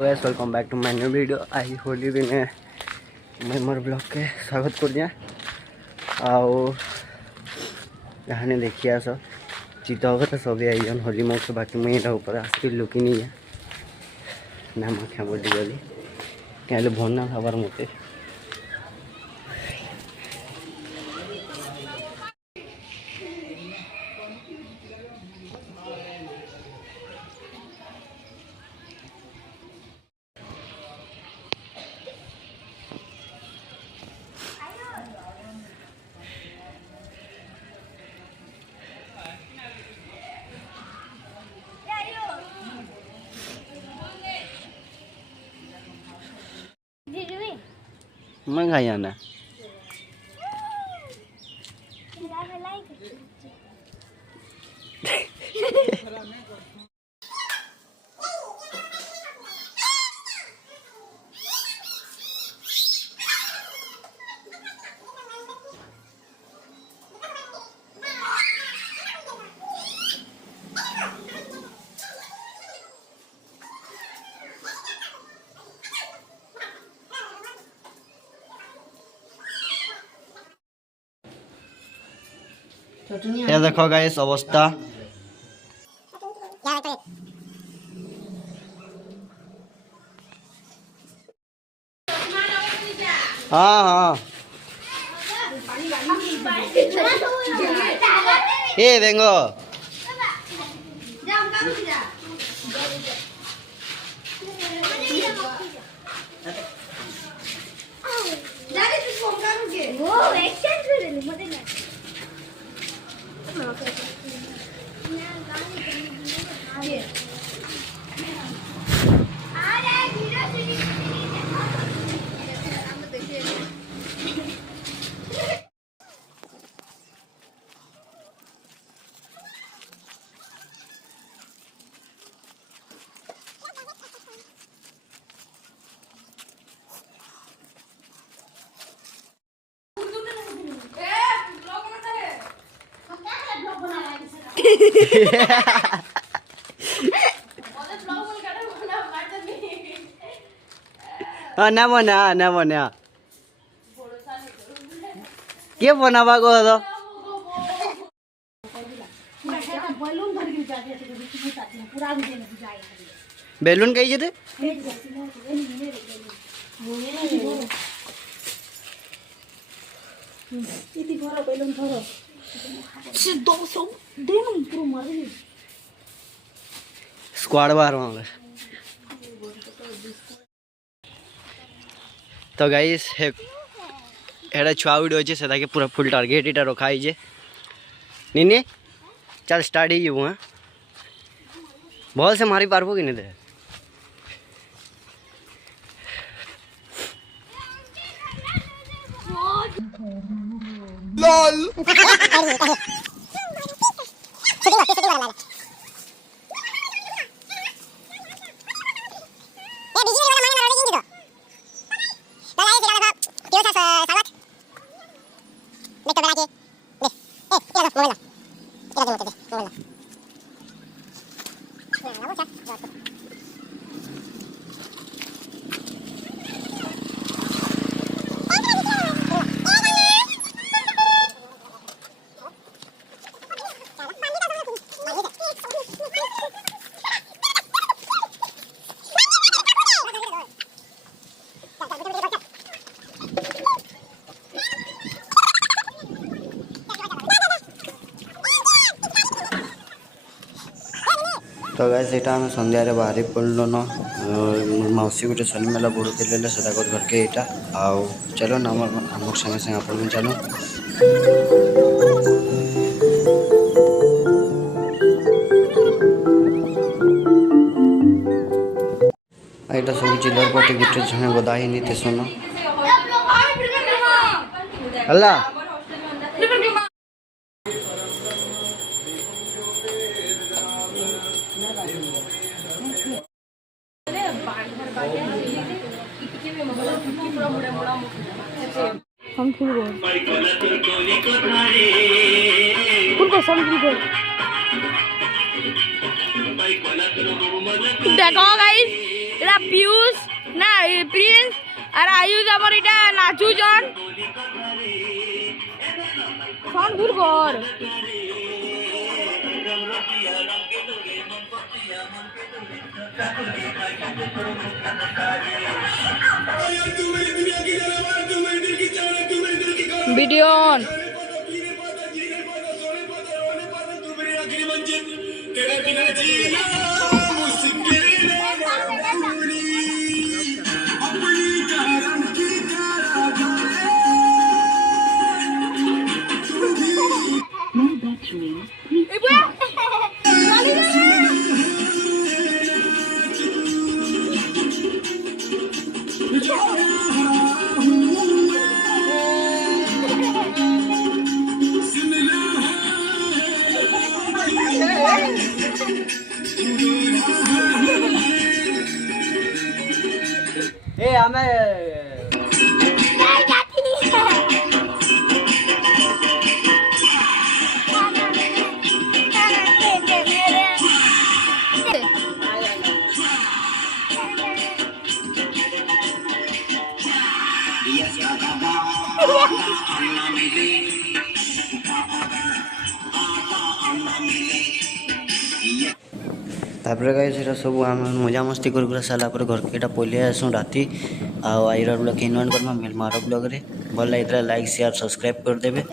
Guys welcome back to my new video. आई होली दिन मैं मोर ब्लॉग के स्वागत कर दिया। कहानी देखिए सब चित तो सब आई होली मोड से बाकी मुझे ऊपर आसती लुकी नहीं है ना माखा बोली गली क्या भरना खबर मत मैं खाई आना ये देखो गाइस अवस्था हाँ हाँ ये देखो ना बना के बनावा को तो बेलून कही जेते स्क्वाड बाहर वहाँ तो गाइस एटा छुआ वीडियो अच्छे से ताकि पूरा फुल टार्गेट इटा रखा है नी चल स्टार्ट ही हाँ भल से मारी पार्बो कि नहीं दे तो गाइस एटा हम संध्या रे बाहरी पड़लो न मौसी गोटे शनि मेला बुड़ुले से घर के यहाँ आउ चलो ना आम संगे संगे आप चलो यहाँ सब चिल्लर पटे गिफ्ट जड़े गदा ही नहीं सुन हला हम फुल गोल फुल को सब फुल गोल देखो गाइस एरा पीयूष ना प्रिंस और आयुष आमर इटा नाचू जन कौन घुर कर वीडियो ऑन ए हमें तापर गाइस एटा सब आम मजा मस्ती कर सारा पर घर के पहले आसू राति आईर ब्लॉग इन करवा मिल मार ब्लॉग रे भल लगी लाइक शेयर सब्सक्राइब कर देबे।